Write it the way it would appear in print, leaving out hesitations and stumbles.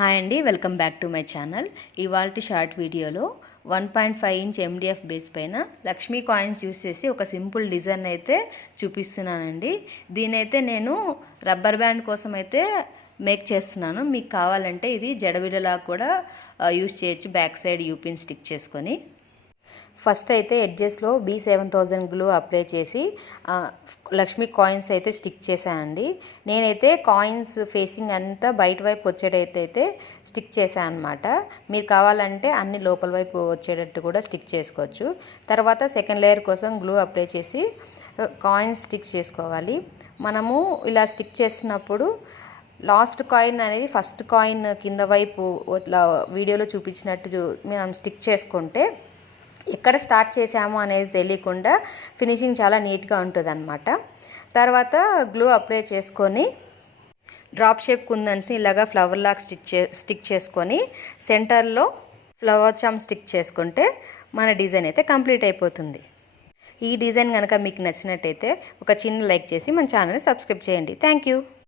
Hi అండి, welcome back to my channel. ఇవాల్టి short వీడియోలో 1.5 ఇంచ్ MDF బేస్ పైన లక్ష్మీ కాయిన్స్ యూస్ చేసి ఒక సింపుల్ డిజైన్ అయితే చూపిస్తున్నానండి. దీనైతే నేను రబ్బర్ బ్యాండ్ కోసం అయితే మేక్ చేస్తున్నాను. మీకు కావాలంటే ఇది జడబిడలా కూడా యూస్ చేయొచ్చు, బ్యాక్ సైడ్ యూపిన్ స్టిక్ చేసుకొని. ఫస్ట్ అయితే ఎడ్జెస్లో B7000 గ్లూ అప్లై చేసి లక్ష్మీ కాయిన్స్ అయితే స్టిక్ చేశానండి. నేనైతే కాయిన్స్ ఫేసింగ్ అంతా బయట వైపు వచ్చేటైతే స్టిక్ చేశాను అనమాట. మీరు కావాలంటే అన్ని లోపల వైపు వచ్చేటట్టు కూడా స్టిక్ చేసుకోవచ్చు. తర్వాత సెకండ్ లేయర్ కోసం గ్లూ అప్లై చేసి కాయిన్స్ స్టిక్ చేసుకోవాలి. మనము ఇలా స్టిక్ చేసినప్పుడు లాస్ట్ కాయిన్ అనేది ఫస్ట్ కాయిన్ కింద వైపు ఇట్లా వీడియోలో చూపించినట్టు మనం స్టిక్ చేసుకుంటే ఎక్కడ స్టార్ట్ చేసాము అనేది తెలియకుండా ఫినిషింగ్ చాలా నీట్గా ఉంటుంది అన్నమాట. తర్వాత గ్లూ అప్లై చేసుకొని డ్రాప్ షేప్ కుందన్స్ని ఇలాగా ఫ్లవర్ లాగా స్టిక్ చేసుకొని సెంటర్లో ఫ్లవర్ చామ్ స్టిక్ చేసుకుంటే మన డిజైన్ అయితే కంప్లీట్ అయిపోతుంది. ఈ డిజైన్ కనుక మీకు నచ్చినట్టయితే ఒక చిన్న లైక్ చేసి మన ఛానల్ని సబ్స్క్రైబ్ చేయండి. Thank you.